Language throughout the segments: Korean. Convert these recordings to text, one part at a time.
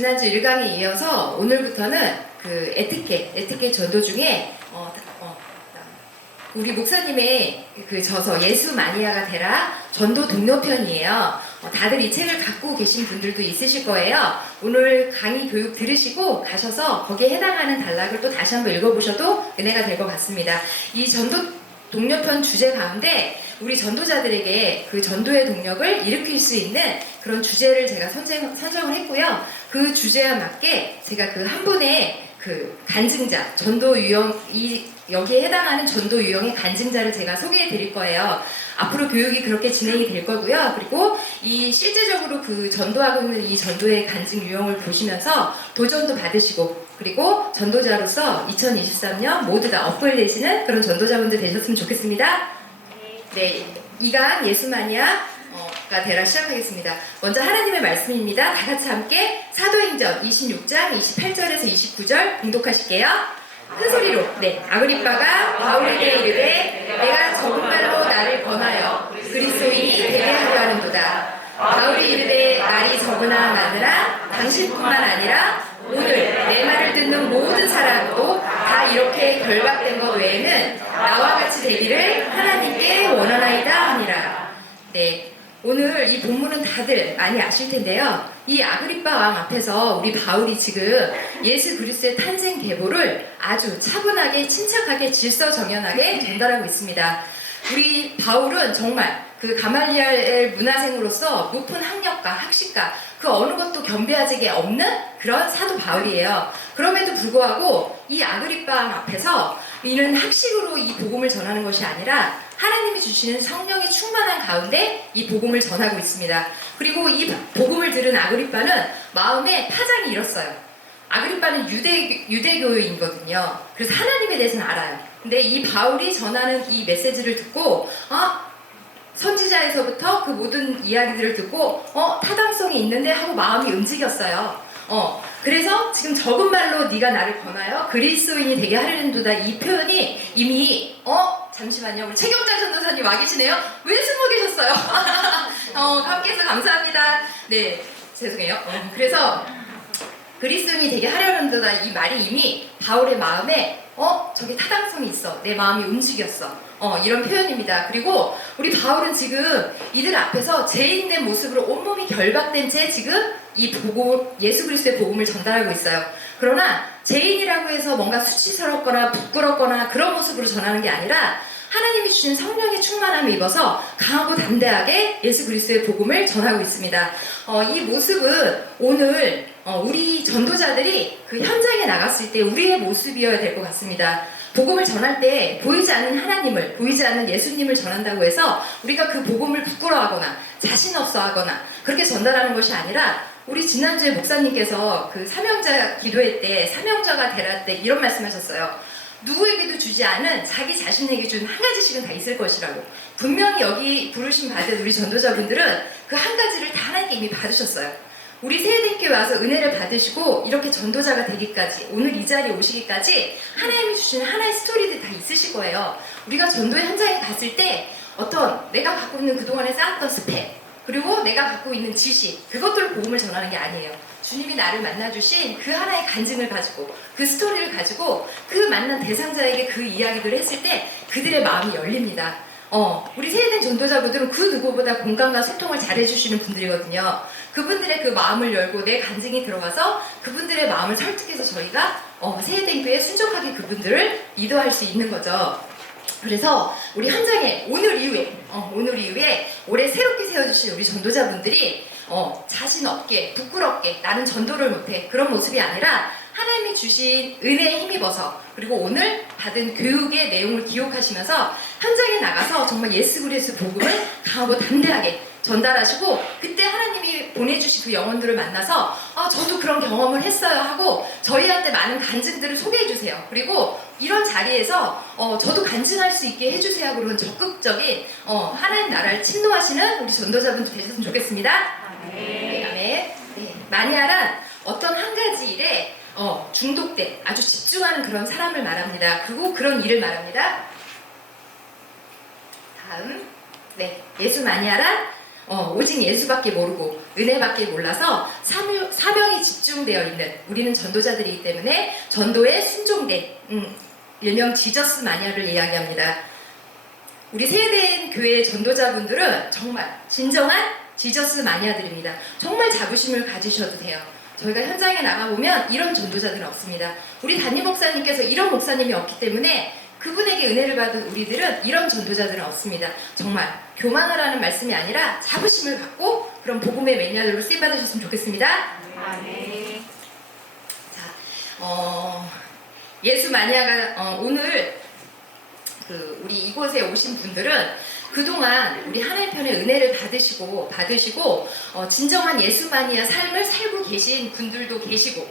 지난주 1강에 이어서 오늘부터는 그 에티켓 전도 중에 우리 목사님의 그 저서 예수 마니아가 되라 전도 동료편이에요. 다들 이 책을 갖고 계신 분들도 있으실 거예요. 오늘 강의 교육 들으시고 가셔서 거기에 해당하는 단락을 또 다시 한번 읽어보셔도 은혜가 될 것 같습니다. 이 전도 동료편 주제 가운데 우리 전도자들에게 그 전도의 동력을 일으킬 수 있는 그런 주제를 제가 선정을 했고요. 그 주제에 맞게 제가 그 한 분의 그 간증자, 전도 유형, 여기에 해당하는 전도 유형의 간증자를 제가 소개해 드릴 거예요. 앞으로 교육이 그렇게 진행이 될 거고요. 그리고 이 실제적으로 그 전도하고 있는 이 전도의 간증 유형을 보시면서 도전도 받으시고, 그리고 전도자로서 2023년 모두 다 업그레이드되시는 그런 전도자분들 되셨으면 좋겠습니다. 네, 이간 예수마니아가 되라 시작하겠습니다. 먼저 하나님의 말씀입니다. 다 같이 함께 사도행전 26장 28절에서 29절 봉독하실게요. 큰 소리로. 네, 아그리빠가 바울에게 이르되 내가 적은 말로 나를 권하여 그리스도인이 되게 하려 하는도다. 바울이 이르되 말이 적으나 많으나 당신뿐만 아니라 오늘 내 말을 듣는 모든 사람도 다 이렇게 결박된 것 외에는 나와 같이 되기를 하나님께 원하나이다 하니라. 네, 오늘 이 본문은 다들 많이 아실 텐데요. 이 아그리빠 왕 앞에서 우리 바울이 지금 예수 그리스도의 탄생 계보를 아주 차분하게 침착하게 질서정연하게 전달하고 있습니다. 우리 바울은 정말 그 가말리엘 문화생으로서 높은 학력가, 학식가 그 어느 것도 겸비하지 없는 그런 사도 바울이에요. 그럼에도 불구하고 이 아그리빠 왕 앞에서 이는 학식으로 이 복음을 전하는 것이 아니라 하나님이 주시는 성령이 충만한 가운데 이 복음을 전하고 있습니다. 그리고 이 복음을 들은 아그리빠는 마음에 파장이 일었어요. 아그리빠는 유대교인이거든요. 그래서 하나님에 대해서는 알아요. 근데 이 바울이 전하는 이 메시지를 듣고 선지자에서부터 그 모든 이야기들을 듣고 타당성이 있는데 하고 마음이 움직였어요. 그래서 지금 적은 말로 네가 나를 권하여 그리스도인이 되게 하려는도다, 이 표현이 이미 잠시만요, 우리 최경자 전도사님 와 계시네요. 왜 숨어 계셨어요? 함께해서 감사합니다. 네, 죄송해요. 그래서 그리스도인이 되게 하려는도다, 이 말이 이미 바울의 마음에 저게 타당성이 있어, 내 마음이 움직였어, 이런 표현입니다. 그리고 우리 바울은 지금 이들 앞에서 죄인된 모습으로 온몸이 결박된 채 지금 이 예수 그리스도의 복음을 전달하고 있어요. 그러나 죄인이라고 해서 뭔가 수치스럽거나 부끄럽거나 그런 모습으로 전하는 게 아니라 하나님이 주신 성령의 충만함을 입어서 강하고 담대하게 예수 그리스도의 복음을 전하고 있습니다. 이 모습은 오늘 우리 전도자들이 그 현장에 나갔을 때 우리의 모습이어야 될 것 같습니다. 복음을 전할 때 보이지 않는 하나님을, 보이지 않는 예수님을 전한다고 해서 우리가 그 복음을 부끄러워하거나 자신 없어 하거나 그렇게 전달하는 것이 아니라, 우리 지난주에 목사님께서 그 사명자 기도회 때 사명자가 되라 때 이런 말씀하셨어요. 누구에게도 주지 않은 자기 자신에게 준 한 가지씩은 다 있을 것이라고. 분명히 여기 부르심 받은 우리 전도자분들은 그 한 가지를 다 하나님께 이미 받으셨어요. 우리 세대교회 와서 은혜를 받으시고 이렇게 전도자가 되기까지, 오늘 이 자리에 오시기까지 하나님이 주신 하나의 스토리들 다 있으실 거예요. 우리가 전도의 현장에 갔을 때 어떤 내가 갖고 있는 그동안에 쌓았던 스펙, 그리고 내가 갖고 있는 지식, 그것들을 복음을 전하는 게 아니에요. 주님이 나를 만나주신 그 하나의 간증을 가지고, 그 스토리를 가지고 그 만난 대상자에게 그 이야기들을 했을 때 그들의 마음이 열립니다. 우리 세대된 전도자분들은 그 누구보다 공감과 소통을 잘 해주시는 분들이거든요. 그분들의 그 마음을 열고 내 간증이 들어가서 그분들의 마음을 설득해서 저희가 세대된 교회에 순종하게 그분들을 리더할 수 있는 거죠. 그래서 우리 현장에 오늘 이후에 올해 새롭게 세워주신 우리 전도자분들이 자신 없게, 부끄럽게 나는 전도를 못해, 그런 모습이 아니라 하나님이 주신 은혜에 힘입어서, 그리고 오늘 받은 교육의 내용을 기억하시면서 현장에 나가서 정말 예수 그리스도 복음을 강하고 담대하게 전달하시고, 그때 하나님이 보내주신 그 영혼들을 만나서 저도 그런 경험을 했어요 하고 저희한테 많은 간증들을 소개해주세요. 그리고 이런 자리에서 저도 간증할 수 있게 해주세요 하고, 그런 적극적인 하나님 나라를 침노하시는 우리 전도자분들 되셨으면 좋겠습니다. 네. 마니아란 어떤 한 가지 일에 중독된, 아주 집중하는 그런 사람을 말합니다. 그리고 그런 일을 말합니다. 다음, 예수 마니아란 오직 예수밖에 모르고 은혜밖에 몰라서 사명이 집중되어 있는 우리는 전도자들이기 때문에 전도에 순종된 일명 지저스 마니아를 이야기합니다. 우리 세대인 교회 전도자분들은 정말 진정한 지저스 마니아들입니다. 정말 자부심을 가지셔도 돼요. 저희가 현장에 나가보면 이런 전도자들은 없습니다. 우리 담임 목사님께서 이런 목사님이 없기 때문에 그분에게 은혜를 받은 우리들은 이런 전도자들은 없습니다. 정말 교만을 하는 말씀이 아니라 자부심을 갖고 그런 복음의 매니아들로 쓰임받으셨으면 좋겠습니다. 네. 자, 예수 마니아가 오늘 우리 이곳에 오신 분들은 그동안 우리 하나님 편의 은혜를 받으시고 진정한 예수 마니아 삶을 살고 계신 분들도 계시고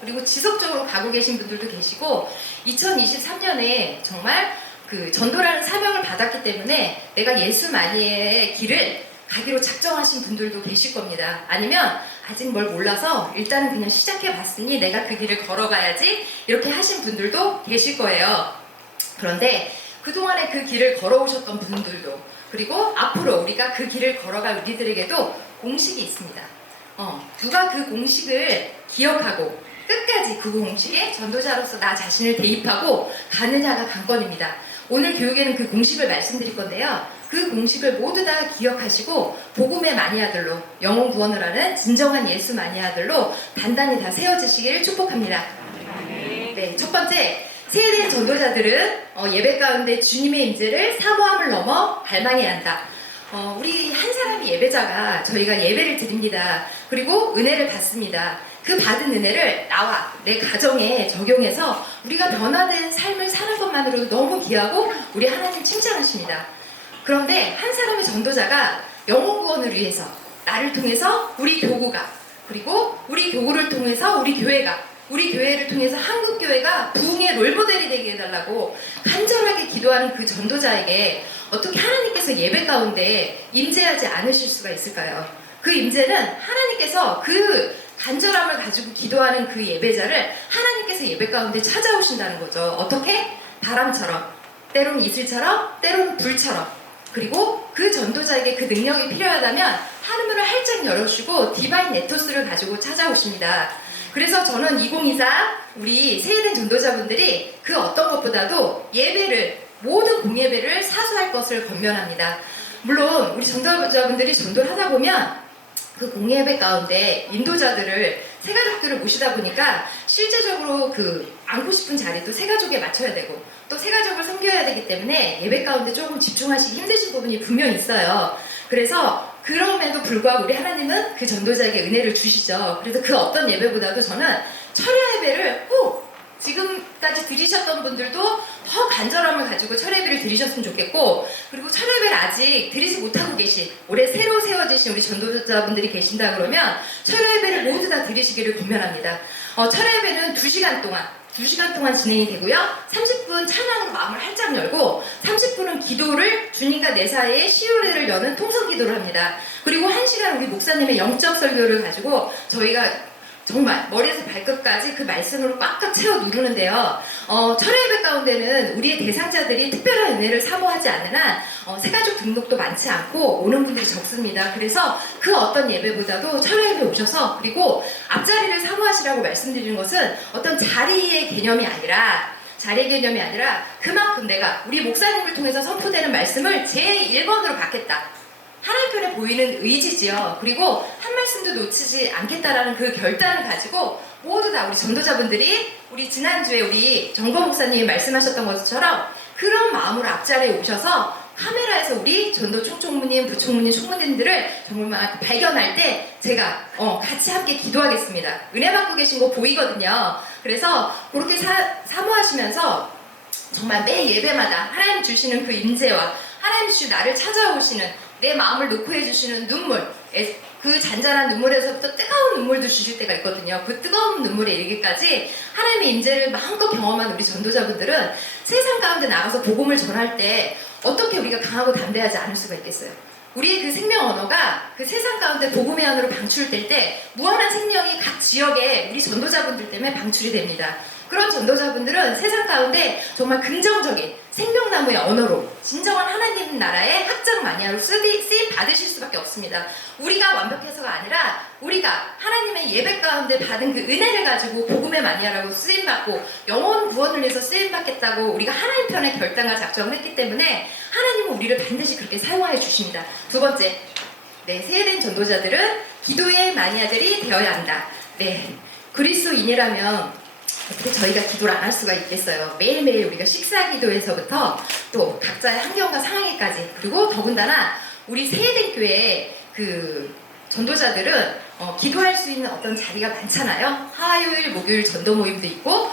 그리고 지속적으로 가고 계신 분들도 계시고 2023년에 정말 그 전도라는 사명을 받았기 때문에 내가 예수 마니아의 길을 가기로 작정하신 분들도 계실 겁니다. 아니면 아직 뭘 몰라서 일단은 그냥 시작해 봤으니 내가 그 길을 걸어가야지 이렇게 하신 분들도 계실 거예요. 그런데 그동안에 그 길을 걸어오셨던 분들도 그리고 앞으로 우리가 그 길을 걸어갈 우리들에게도 공식이 있습니다. 누가 그 공식을 기억하고 끝까지 그 공식에 전도자로서 나 자신을 대입하고 가느냐가 관건입니다. 오늘 교육에는 그 공식을 말씀드릴 건데요. 그 공식을 모두 다 기억하시고 복음의 마니아들로 영혼 구원을 하는 진정한 예수 마니아들로 단단히 다 세워지시기를 축복합니다. 네, 첫 번째 세대의 전도자들은 예배 가운데 주님의 임재를 사모함을 넘어 갈망해야 한다. 우리 한 사람이 예배자가 저희가 예배를 드립니다. 그리고 은혜를 받습니다. 그 받은 은혜를 나와 내 가정에 적용해서 우리가 변화된 삶을 사는 것만으로도 너무 귀하고 우리 하나님 칭찬하십니다. 그런데 한 사람의 전도자가 영혼 구원을 위해서 나를 통해서 우리 교구가 그리고 우리 교구를 통해서 우리 교회를 통해서 한국교회가 부흥의 롤모델이 되게 해달라고 간절하게 기도하는 그 전도자에게 어떻게 하나님께서 예배 가운데 임재하지 않으실 수가 있을까요? 그 임재는 하나님께서 그 간절함을 가지고 기도하는 그 예배자를 하나님께서 예배 가운데 찾아오신다는 거죠. 어떻게? 바람처럼, 때론 이슬처럼, 때론 불처럼. 그리고 그 전도자에게 그 능력이 필요하다면 하늘문을 활짝 열어주시고 디바인 네토스를 가지고 찾아오십니다. 그래서 저는 2024 우리 세대된 전도자분들이 그 어떤 것보다도 예배를 모든 공예배를 사수할 것을 권면합니다. 물론 우리 전도자분들이 전도를 하다 보면 그 공예배 가운데 인도자들을 새가족들을 모시다 보니까 실제적으로 그 앉고 싶은 자리도 새가족에 맞춰야 되고 또 새가족을 섬겨야 되기 때문에 예배 가운데 조금 집중하시기 힘드신 부분이 분명히 있어요. 그래서 그럼에도 불구하고 우리 하나님은 그 전도자에게 은혜를 주시죠. 그래서 그 어떤 예배보다도 저는 철야 예배를 꼭 지금까지 드리셨던 분들도 더 간절함을 가지고 철야 예배를 드리셨으면 좋겠고 그리고 철야 예배를 아직 드리지 못하고 계신 올해 새로 세워지신 우리 전도자분들이 계신다 그러면 철야 예배를 모두 다 드리시기를 권면합니다. 철야 예배는 2시간 동안 진행이 되고요. 30분 찬양으로 마음을 활짝 열고 30분은 기도를 주님과 내 사이에 시요례를 여는 통성 기도를 합니다. 그리고 1시간 우리 목사님의 영적 설교를 가지고 저희가 정말 머리에서 발끝까지 그 말씀으로 꽉꽉 채워 누르는데요. 철야 예배 가운데는 우리의 대상자들이 특별한 은혜를 사모하지 않는 한 새가족 등록도 많지 않고 오는 분들이 적습니다. 그래서 그 어떤 예배보다도 철야 예배 오셔서 그리고 앞자리를 사모하시라고 말씀드리는 것은 어떤 자리의 개념이 아니라 그만큼 내가 우리 목사님을 통해서 선포되는 말씀을 제1번으로 받겠다. 하나님 편에 보이는 의지지요. 그리고 한 말씀도 놓치지 않겠다라는 그 결단을 가지고 모두 다 우리 전도자분들이 우리 지난주에 우리 정건 목사님이 말씀하셨던 것처럼 그런 마음으로 앞자리에 오셔서 카메라에서 우리 전도 총총무님, 부총무님, 총무님들을 정말 발견할 때 제가 같이 함께 기도하겠습니다. 은혜 받고 계신 거 보이거든요. 그래서 그렇게 사모하시면서 정말 매 예배마다 하나님 주시는 그 임재와 하나님 주신 나를 찾아오시는 내 마음을 놓고 해주시는 눈물, 그 잔잔한 눈물에서부터 뜨거운 눈물도 주실 때가 있거든요. 그 뜨거운 눈물에 이르기까지 하나님의 임재를 마음껏 경험한 우리 전도자분들은 세상 가운데 나가서 복음을 전할 때 어떻게 우리가 강하고 담대하지 않을 수가 있겠어요? 우리의 그 생명 언어가 그 세상 가운데 복음의 안으로 방출될 때 무한한 생명이 각 지역에 우리 전도자분들 때문에 방출이 됩니다. 그런 전도자분들은 세상 가운데 정말 긍정적인 생명나무의 언어로 진정한 하나님 나라의 학장 마니아로 쓰임 받으실 수밖에 없습니다. 우리가 완벽해서가 아니라 우리가 하나님의 예배 가운데 받은 그 은혜를 가지고 복음의 마니아라고 쓰임 받고 영혼 구원을 위해서 쓰임 받겠다고 우리가 하나님 편의 결단과 작정을 했기 때문에 하나님은 우리를 반드시 그렇게 사용하여 주십니다. 두 번째, 네, 세례된 전도자들은 기도의 마니아들이 되어야 한다. 네, 그리스도인이라면 어떻게 저희가 기도를 안 할 수가 있겠어요. 매일매일 우리가 식사 기도에서부터 또 각자의 환경과 상황에까지, 그리고 더군다나 우리 세례된 교회의 그 전도자들은 기도할 수 있는 어떤 자리가 많잖아요. 화요일, 목요일 전도 모임도 있고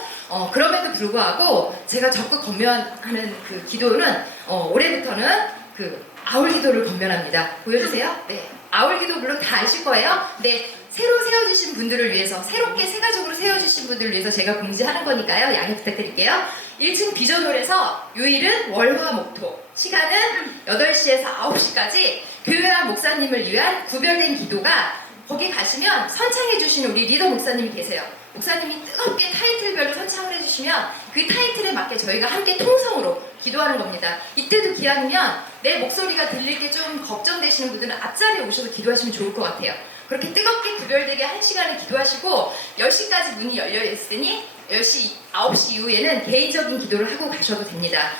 그럼에도 불구하고 제가 적극 권면하는 그 기도는 올해부터는 그 아울 기도를 권면합니다. 보여주세요. 네, 아울 기도 물론 다 아실 거예요. 네, 새로 세워주신 분들을 위해서, 새롭게 세가족으로 세워주신 분들을 위해서 제가 공지하는 거니까요. 양해 부탁드릴게요. 1층 비전홀에서 요일은 월화 목토, 시간은 8시에서 9시까지 교회와 목사님을 위한 구별된 기도가, 거기 가시면 선창해 주시는 우리 리더 목사님이 계세요. 목사님이 뜨겁게 타이틀별로 선창을 해주시면 그 타이틀에 맞게 저희가 함께 통성으로 기도하는 겁니다. 이때도 기왕이면 내 목소리가 들릴 게 좀 걱정되시는 분들은 앞자리에 오셔서 기도하시면 좋을 것 같아요. 그렇게 뜨겁게 구별되게 1시간을 기도하시고 10시까지 문이 열려 있으니 10시, 9시 이후에는 개인적인 기도를 하고 가셔도 됩니다.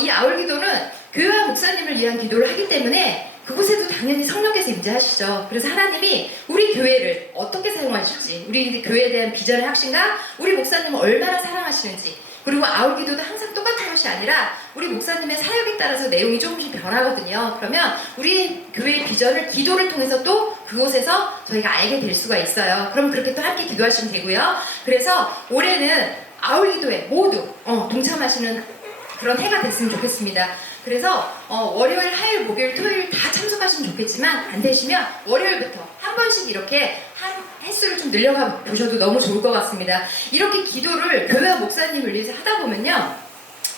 이 아울 기도는 교회와 목사님을 위한 기도를 하기 때문에 그곳에도 당연히 성령께서 임재하시죠. 그래서 하나님이 우리 교회를 어떻게 사용하실지, 우리 교회에 대한 비전의 확신과 우리 목사님을 얼마나 사랑하시는지, 그리고 아울 기도도 항상 똑같은 것이 아니라 우리 목사님의 사역에 따라서 내용이 조금씩 변하거든요. 그러면 우리 교회의 비전을 기도를 통해서 또 그곳에서 저희가 알게 될 수가 있어요. 그럼 그렇게 또 함께 기도하시면 되고요. 그래서 올해는 아울 기도에 모두 동참하시는 그런 해가 됐으면 좋겠습니다. 그래서 월요일, 화요일, 목요일, 토요일 다 참석하시면 좋겠지만 안 되시면 월요일부터 한 번씩 이렇게 한 횟수를 좀 늘려가 보셔도 너무 좋을 것 같습니다. 이렇게 기도를 교회와 목사님을 위해서 하다 보면요,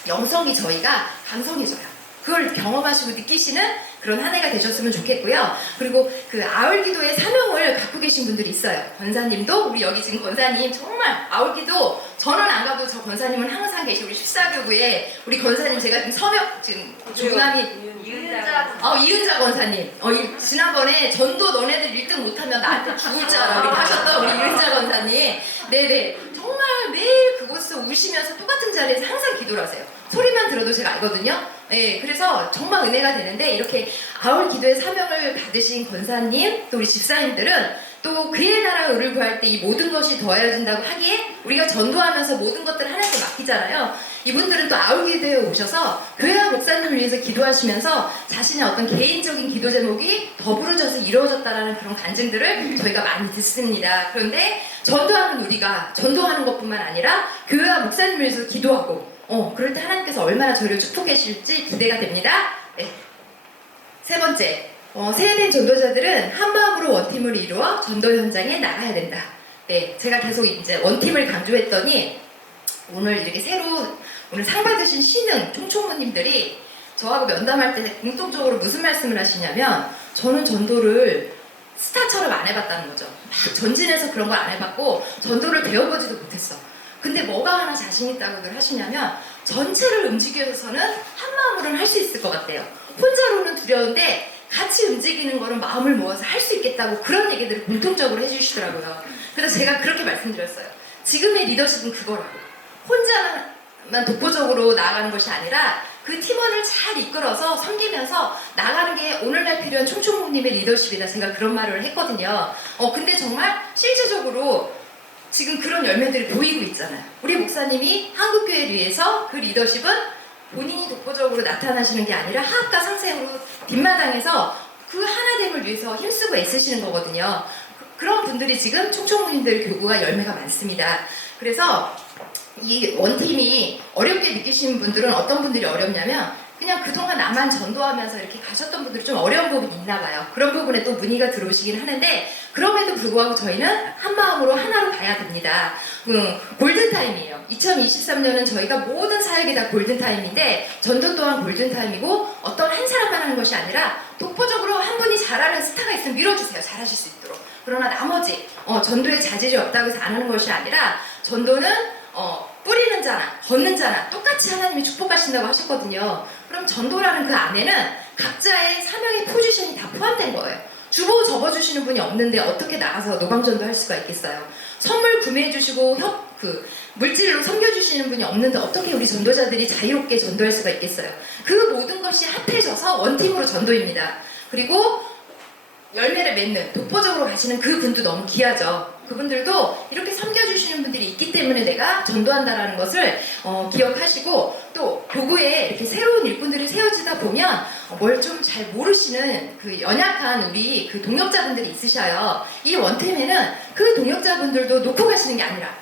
영성이 저희가 강성해져요. 그걸 경험하시고 느끼시는 그런 한 해가 되셨으면 좋겠고요. 그리고 그 아울 기도의 사명을 갖고 계신 분들이 있어요. 권사님도, 우리 여기 지금 권사님 정말 아울 기도 저는 안 가도 저 권사님은 항상 계시고, 우리 14교구에 우리 권사님, 제가 지금 지금 조남이 이은자 권사님, 지난번에 전도 너네들 1등 못하면 나한테 죽을 줄 알아 이렇게 하셨던 우리 이은자 권사님, 네네, 정말 매일 그곳에서 우시면서 똑같은 자리에서 항상 기도를 하세요. 소리만 들어도 제가 알거든요. 네, 그래서 정말 은혜가 되는데, 이렇게 아울 기도의 사명을 받으신 권사님, 또 우리 집사님들은 또 그의 나라 의를 구할 때 이 모든 것이 더해진다고 하기에 우리가 전도하면서 모든 것들을 하나님께 맡기잖아요. 이분들은 또 아울 기도에 오셔서 교회와 목사님을 위해서 기도하시면서 자신의 어떤 개인적인 기도 제목이 더부러져서 이루어졌다라는 그런 간증들을 저희가 많이 듣습니다. 그런데 전도하는 우리가 전도하는 것뿐만 아니라 교회와 목사님을 위해서 기도하고 그럴 때 하나님께서 얼마나 저를 축복하실지 기대가 됩니다. 네. 세 번째, 세례된 전도자들은 한 마음으로 원팀을 이루어 전도 현장에 나가야 된다. 네, 제가 계속 이제 원팀을 강조했더니 오늘 이렇게 새로 오늘 상 받으신 신흥 총총무님들이 저하고 면담할 때 공통적으로 무슨 말씀을 하시냐면, 저는 전도를 스타처럼 안 해봤다는 거죠. 막 전진해서 그런 걸 안 해봤고 전도를 배워보지도 못했어. 근데 뭐가 하나 자신 있다고들 하시냐면, 전체를 움직여서는 한 마음으로는 할 수 있을 것 같대요. 혼자로는 두려운데 같이 움직이는 거는 마음을 모아서 할 수 있겠다고, 그런 얘기들을 공통적으로 해주시더라고요. 그래서 제가 그렇게 말씀드렸어요. 지금의 리더십은 그거라고. 혼자만 독보적으로 나아가는 것이 아니라 그 팀원을 잘 이끌어서 섬기면서 나가는 게 오늘날 필요한 총총무님의 리더십이다. 제가 그런 말을 했거든요. 근데 정말 실제적으로 지금 그런 열매들이 보이고 있잖아요. 우리 목사님이 한국교회를 위해서 그 리더십은 본인이 독보적으로 나타나시는 게 아니라 하합과 상생으로 뒷마당에서 그 하나됨을 위해서 힘쓰고 애쓰시는 거거든요. 그런 분들이 지금 총총무님들 교구가 열매가 많습니다. 그래서 이 원팀이 어렵게 느끼시는 분들은 어떤 분들이 어렵냐면, 그냥 그동안 나만 전도하면서 이렇게 가셨던 분들이 좀 어려운 부분이 있나 봐요. 그런 부분에 또 문의가 들어오시긴 하는데, 그럼에도 불구하고 저희는 한 마음으로 하나로 가야 됩니다. 골든타임이에요. 2023년은 저희가 모든 사역이 다 골든타임인데, 전도 또한 골든타임이고, 어떤 한 사람만 하는 것이 아니라 독보적으로 한 분이 잘하는 스타가 있으면 밀어주세요. 잘하실 수 있도록. 그러나 나머지 전도에 자질이 없다고 해서 안 하는 것이 아니라, 전도는 뿌리는 자나 걷는 자나 똑같이 하나님이 축복하신다고 하셨거든요. 그럼 전도라는 그 안에는 각자의 사명의 포지션이 다 포함된 거예요. 주보 접어주시는 분이 없는데 어떻게 나가서 노방전도 할 수가 있겠어요. 선물 구매해주시고 물질로 섬겨주시는 분이 없는데 어떻게 우리 전도자들이 자유롭게 전도할 수가 있겠어요. 그 모든 것이 합해져서 원팀으로 전도입니다. 그리고 열매를 맺는 독보적으로 가시는 그 분도 너무 귀하죠. 그분들도 이렇게 섬겨주시는 분들이 있기 때문에 내가 전도한다라는 것을 기억하시고, 또 교구에 이렇게 새로운 일꾼들이 세워지다 보면 뭘 좀 잘 모르시는 그 연약한 우리 그 동역자분들이 있으셔요. 이 원팀에는 그 동역자분들도 놓고 가시는 게 아니라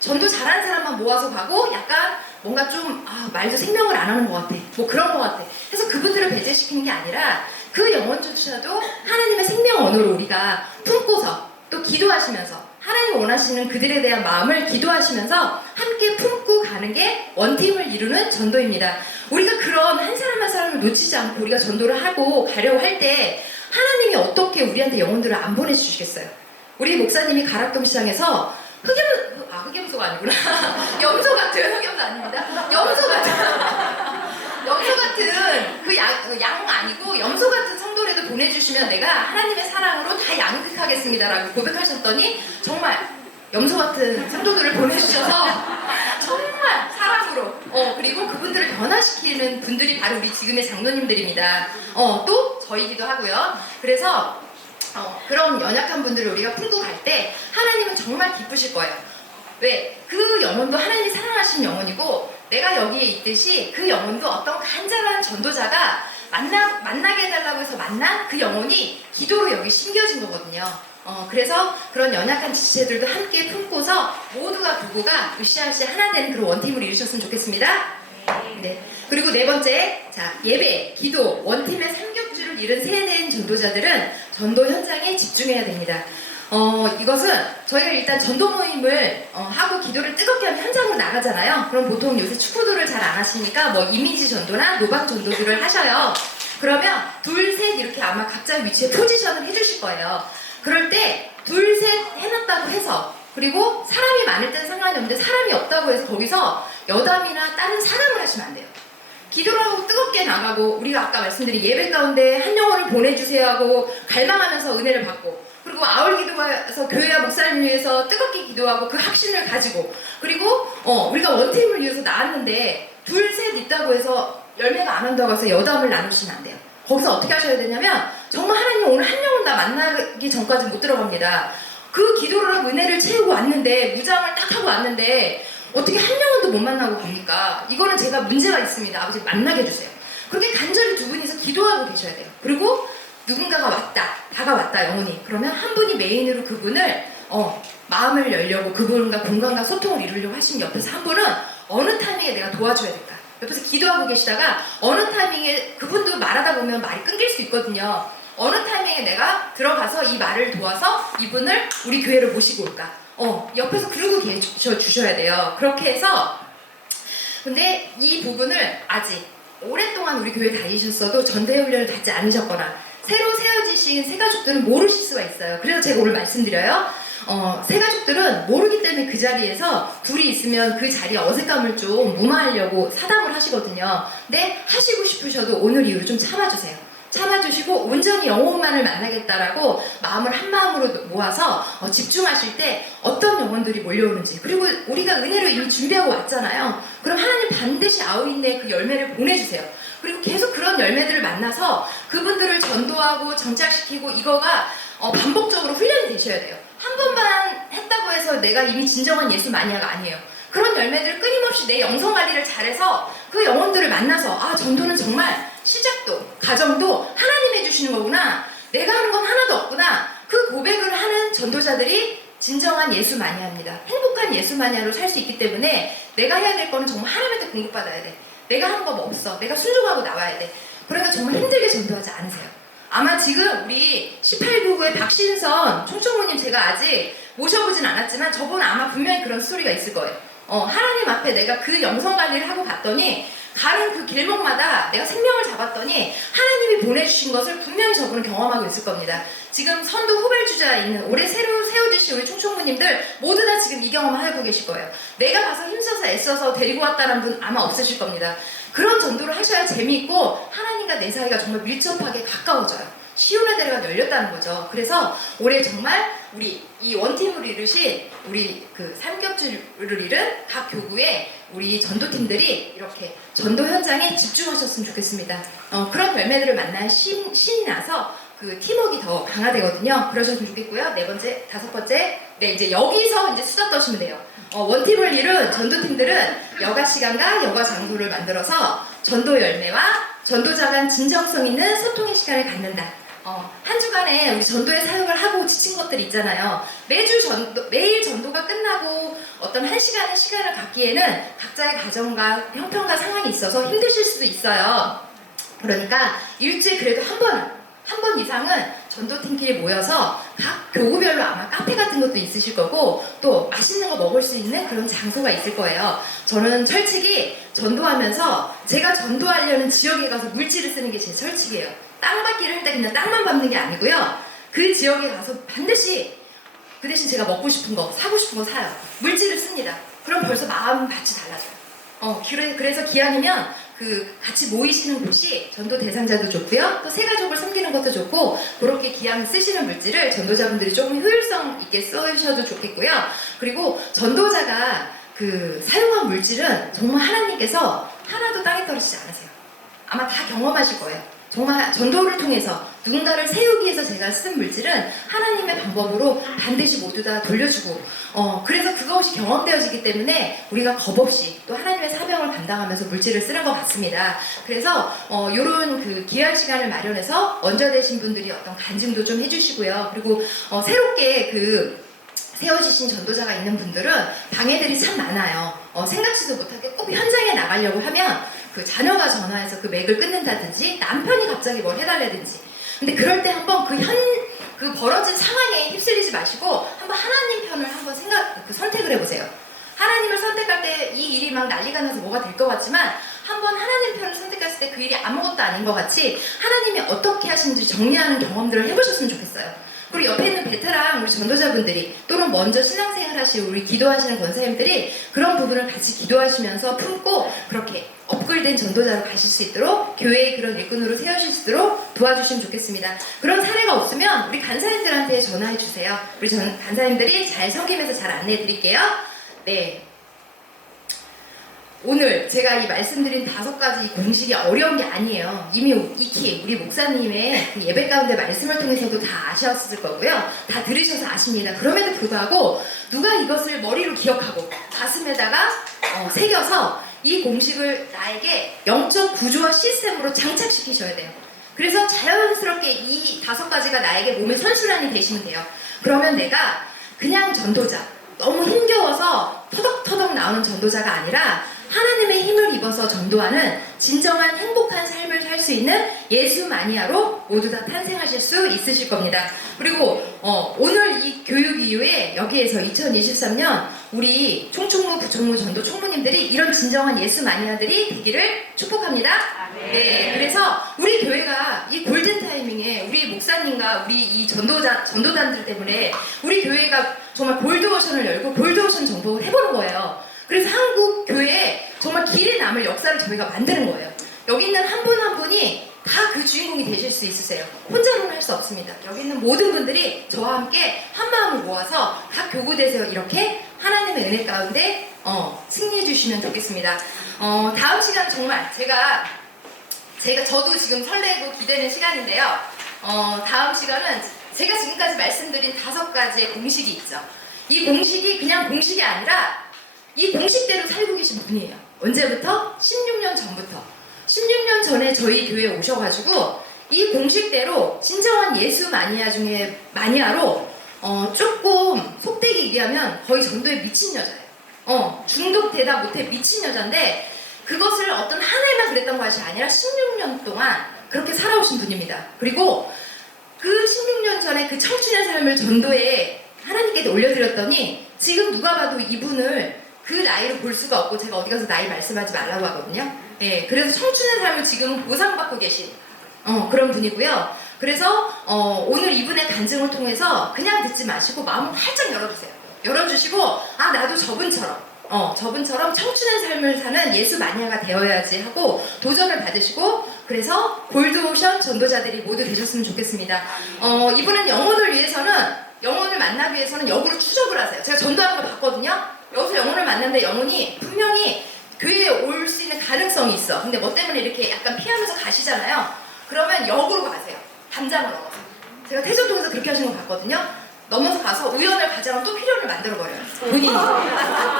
전도 잘하는 사람만 모아서 가고 약간 뭔가 좀 말도 생명을 안 하는 것 같아, 뭐 그런 것 같아. 그래서 그분들을 배제시키는 게 아니라 그 영혼조차도 하나님의 생명 언어로 우리가 품고서 또 기도하시면서 하나님 원하시는 그들에 대한 마음을 기도하시면서 함께 품고 가는 게 원팀을 이루는 전도입니다. 우리가 그런 한 사람 한 사람을 놓치지 않고 우리가 전도를 하고 가려고 할 때 하나님이 어떻게 우리한테 영혼들을 안 보내주시겠어요? 우리 목사님이 가락동 시장에서 흑염소가 아니구나. 염소 같은, 흑염소 아닙니다. 염소 같은 그 양 아니고 염소 같은 성도라도 보내주시면 내가 하나님의 사랑으로 다 양육하겠습니다라고 고백하셨더니 정말 염소 같은 성도들을 보내주셔서 정말 사랑으로 그리고 그분들을 변화시키는 분들이 바로 우리 지금의 장로님들입니다. 또 저이기도 하고요. 그래서 그런 연약한 분들을 우리가 품고 갈 때 하나님은 정말 기쁘실 거예요. 왜? 그 영혼도 하나님이 사랑하시는 영혼이고 내가 여기에 있듯이 그 영혼도 어떤 간절한 전도자가 만나게 해달라고 해서 만난 그 영혼이 기도로 여기 심겨진 거거든요. 그래서 그런 연약한 지체들도 함께 품고서 모두가 부부가 으쌰으쌰 하나 되는 그런 원팀을 이루셨으면 좋겠습니다. 네. 그리고 네 번째, 자, 예배, 기도, 원팀의 삼겹줄을 이룬 세대인 전도자들은 전도 현장에 집중해야 됩니다. 이것은 저희가 일단 전도 모임을 하고 기도를 뜨겁게 하면 현장으로 나가잖아요. 그럼 보통 요새 축구도를 잘 안 하시니까 뭐 이미지 전도나 노방 전도들을 하셔요. 그러면 둘, 셋 이렇게 아마 각자 위치에 포지션을 해주실 거예요. 그럴 때 둘, 셋 해놨다고 해서, 그리고 사람이 많을 때는 상관이 없는데 사람이 없다고 해서 거기서 여담이나 다른 사람을 하시면 안 돼요. 기도를 하고 뜨겁게 나가고, 우리가 아까 말씀드린 예배 가운데 한 영혼을 보내주세요 하고 갈망하면서 은혜를 받고, 그리고 아울 기도가서 교회와 목사님을 위해서 뜨겁게 기도하고 그 확신을 가지고, 그리고 우리가 원팀을 위해서 나왔는데 둘, 셋 있다고 해서 열매가 안 한다고 해서 여담을 나누시면 안 돼요. 거기서 어떻게 하셔야 되냐면 정말 하나님 오늘 한 영혼 다 만나기 전까지 못 들어갑니다. 그 기도를 하고 은혜를 채우고 왔는데, 무장을 딱 하고 왔는데 어떻게 한 영혼도 못 만나고 갑니까? 이거는 제가 문제가 있습니다. 아버지 만나게 해주세요. 그렇게 간절히 두 분이서 기도하고 계셔야 돼요. 그리고 누군가가 왔다, 다가왔다 영혼이. 그러면 한 분이 메인으로 그분을 마음을 열려고 그분과 공간과 소통을 이루려고 하시면 옆에서 한 분은 어느 타이밍에 내가 도와줘야 될까? 옆에서 기도하고 계시다가 어느 타이밍에 그분도 말하다 보면 말이 끊길 수 있거든요. 어느 타이밍에 내가 들어가서 이 말을 도와서 이분을 우리 교회로 모시고 올까? 옆에서 그러고 계셔주셔야 돼요. 그렇게 해서, 근데 이 부분을 아직 오랫동안 우리 교회 다니셨어도 전대훈련을 받지 않으셨거나 새로 세워지신 새가족들은 모르실 수가 있어요. 그래서 제가 오늘 말씀드려요. 새가족들은 모르기 때문에 그 자리에서 둘이 있으면 그 자리에 어색감을 좀 무마하려고 사담을 하시거든요. 근데 하시고 싶으셔도 오늘 이후로 좀 참아주세요. 참아주시고 온전히 영혼만을 만나겠다라고 마음을 한 마음으로 모아서 집중하실 때 어떤 영혼들이 몰려오는지, 그리고 우리가 은혜로 이미 준비하고 왔잖아요. 그럼 하나님 반드시 아우린의 그 열매를 보내주세요. 그리고 계속 그런 열매들을 만나서 그분들을 전도하고 정착시키고, 이거가 반복적으로 훈련이 되셔야 돼요. 한 번만 했다고 해서 내가 이미 진정한 예수 마니아가 아니에요. 그런 열매들을 끊임없이 내 영성 관리를 잘해서 그 영혼들을 만나서 전도는 정말 시작도 가정도 하나님 해주시는 거구나, 내가 하는 건 하나도 없구나, 그 고백을 하는 전도자들이 진정한 예수 마니아입니다. 행복한 예수 마니아로 살 수 있기 때문에 내가 해야 될 거는 정말 하나님한테 공급받아야 돼. 내가 하는 거 뭐 없어. 내가 순종하고 나와야 돼. 그러니까 정말 힘들게 전도하지 않으세요. 아마 지금 우리 18부구의 박신선 총총무님 제가 아직 모셔보진 않았지만 저분 아마 분명히 그런 스토리가 있을 거예요. 하나님 앞에 내가 그 영성 관리를 하고 봤더니 가는 그 길목마다 내가 생명을 잡았더니 하나님이 보내주신 것을 분명히 저분은 경험하고 있을 겁니다. 지금 선두 후발주자에 있는 올해 새로 세워주신 우리 충청부님들 모두 다 지금 이 경험을 하고 계실 거예요. 내가 가서 힘써서 애써서 데리고 왔다는 분 아마 없으실 겁니다. 그런 전도를 하셔야 재미있고 하나님과 내 사이가 정말 밀접하게 가까워져요. 시온의 대회가 열렸다는 거죠. 그래서 올해 정말 우리 이 원팀을 이루신 우리 그 삼겹줄을 이룬 각 교구의 우리 전도팀들이 이렇게 전도 현장에 집중하셨으면 좋겠습니다. 그런 열매들을 만나 신이 나서 그 팀워크가 더 강화되거든요. 그러셨으면 좋겠고요. 네 번째, 다섯 번째, 네 이제 여기서 이제 수다 떠시면 돼요. 원팀을 이룬 전도팀들은 여가 시간과 여가 장소를 만들어서 전도 열매와 전도자 간 진정성 있는 소통의 시간을 갖는다. 한 주간에 우리 전도에 사역을 하고 지친 것들이 있잖아요. 매일 전도가 끝나고 어떤 한 시간의 시간을 갖기에는 각자의 가정과 형편과 상황이 있어서 힘드실 수도 있어요. 그러니까 일주일에 그래도 한 번 이상은 전도팀끼리 모여서 각 교구별로 아마 카페 같은 것도 있으실 거고 또 맛있는 거 먹을 수 있는 그런 장소가 있을 거예요. 저는 철칙이 전도하면서 제가 전도하려는 지역에 가서 물질을 쓰는 게 제 철칙이에요. 땅 밟기를 할 때 그냥 땅만 밟는 게 아니고요. 그 지역에 가서 반드시 그 대신 제가 먹고 싶은 거, 사고 싶은 거 사요. 물질을 씁니다. 그럼 벌써 마음밭이 달라져요. 그래서 기왕이면 그 같이 모이시는 곳이 전도 대상자도 좋고요. 또 새 가족을 섬기는 것도 좋고 그렇게 기왕 쓰시는 물질을 전도자분들이 조금 효율성 있게 써주셔도 좋겠고요. 그리고 전도자가 그 사용한 물질은 정말 하나님께서 하나도 땅에 떨어지지 않으세요. 아마 다 경험하실 거예요. 정말 전도를 통해서 누군가를 세우기 위해서 제가 쓴 물질은 하나님의 방법으로 반드시 모두 다 돌려주고 그래서 그것이 경험되어지기 때문에 우리가 겁없이 또 하나님의 사명을 감당하면서 물질을 쓰는 것 같습니다. 그래서 요런 그 귀한 시간을 마련해서 원자되신 분들이 어떤 간증도 좀 해주시고요. 그리고 새롭게 그 세워지신 전도자가 있는 분들은 방해들이 참 많아요. 생각지도 못하게 꼭 현장에 나가려고 하면 그 자녀가 전화해서 그 맥을 끊는다든지 남편이 갑자기 뭘 해달라든지 근데 그럴 때 한번 그 벌어진 상황에 휩쓸리지 마시고 한번 하나님 편을 한번 선택을 해보세요. 하나님을 선택할 때 이 일이 막 난리가 나서 뭐가 될 것 같지만 한번 하나님 편을 선택했을 때 그 일이 아무것도 아닌 것 같이 하나님이 어떻게 하시는지 정리하는 경험들을 해보셨으면 좋겠어요. 그리고 옆에 있는 베테랑 우리 전도자분들이 또는 먼저 신앙생활 하시고 우리 기도하시는 권사님들이 그런 부분을 같이 기도하시면서 품고 그렇게 업글된 전도자로 가실 수 있도록 교회의 그런 일꾼으로 세우실 수 있도록 도와주시면 좋겠습니다. 그런 사례가 없으면 우리 간사님들한테 전화해 주세요. 우리 간사님들이 잘 섬기면서 잘 안내해 드릴게요. 네. 오늘 제가 이 말씀드린 5가지 공식이 어려운 게 아니에요. 이미 익히 우리 목사님의 그 예배 가운데 말씀을 통해서도 다 아셨을 거고요. 다 들으셔서 아십니다. 그럼에도 불구하고 누가 이것을 머리로 기억하고 가슴에다가 새겨서 이 공식을 나에게 영적 구조와 시스템으로 장착시키셔야 돼요. 그래서 자연스럽게 이 5가지가 나에게 몸의 선순환이 되시면 돼요. 그러면 내가 그냥 전도자, 너무 힘겨워서 터덕터덕 나오는 전도자가 아니라 하나님의 힘을 입어서 전도하는 진정한 행복한 삶을 살 수 있는 예수 마니아로 모두 다 탄생하실 수 있으실 겁니다. 그리고 오늘 이 교육 이후에 여기에서 2023년 우리 총총무, 부총무, 전도 총무님들이 이런 진정한 예수 마니아들이 되기를 축복합니다. 네, 그래서 우리 교회가 이 골든 타이밍에 우리 목사님과 우리 이 전도단들 때문에 우리 교회가 정말 골드오션을 열고 골드오션 정복을 해보는 거예요. 그래서 한국 교회에 정말 길에 남을 역사를 저희가 만드는 거예요. 여기 있는 한 분 한 분이 다 그 주인공이 되실 수 있으세요. 혼자로는 할 수 없습니다. 여기 있는 모든 분들이 저와 함께 한 마음을 모아서 각 교구대에서 이렇게 하나님의 은혜 가운데 승리해 주시면 좋겠습니다. 다음 시간 정말 저도 지금 설레고 기대는 시간인데요. 다음 시간은 제가 지금까지 말씀드린 5가지의 공식이 있죠. 이 공식이 그냥 공식이 아니라 이 공식대로 살고 계신 분이에요. 언제부터? 16년 전부터. 16년 전에 저희 교회에 오셔가지고 이 공식대로 진정한 예수 마니아 중에 마니아로 조금 속되게 얘기하면 거의 전도에 미친 여자예요. 중독되다 못해 미친 여잔데 그것을 어떤 한 해만 그랬던 것이 아니라 16년 동안 그렇게 살아오신 분입니다. 그리고 그 16년 전에 그 청춘의 삶을 전도에 하나님께 올려드렸더니 지금 누가 봐도 이분을 그 나이로 볼 수가 없고 제가 어디 가서 나이 말씀하지 말라고 하거든요. 예, 그래서 청춘의 삶을 지금 보상받고 계신 그런 분이고요. 그래서 오늘 이분의 간증을 통해서 그냥 듣지 마시고 마음을 활짝 열어주세요. 열어주시고 아 나도 저분처럼 청춘의 삶을 사는 예수 마니아가 되어야지 하고 도전을 받으시고 그래서 골드오션 전도자들이 모두 되셨으면 좋겠습니다. 이분은 영혼을 만나기 위해서는 역으로 추적을 하세요. 제가 전도하는 거 봤거든요. 여기서 영혼을 만났는데 영혼이 분명히 교회에 올 수 있는 가능성이 있어. 근데 뭐 때문에 이렇게 약간 피하면서 가시잖아요. 그러면 역으로 가세요. 담장을 넘어서. 제가 태전동에서 그렇게 하시는 거 봤거든요. 넘어서 가서 우연을 가장은 또 필요를 만들어버려요. 본인이.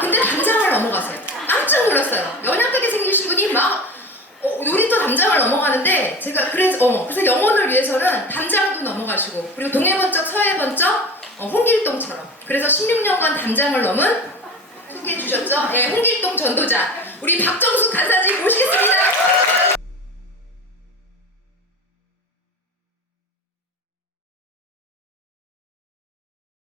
근데 담장을 넘어가세요. 깜짝 놀랐어요. 연약하게 생기신 분이 막 놀이터 담장을 넘어가는데 제가 그래서 영혼을 위해서는 담장도 넘어가시고 그리고 동해 번쩍 서해 번쩍 홍길동처럼 그래서 16년간 담장을 넘은 소개해 주셨죠? 네, 홍길동 전도자 우리 박정숙 간사님 모시겠습니다.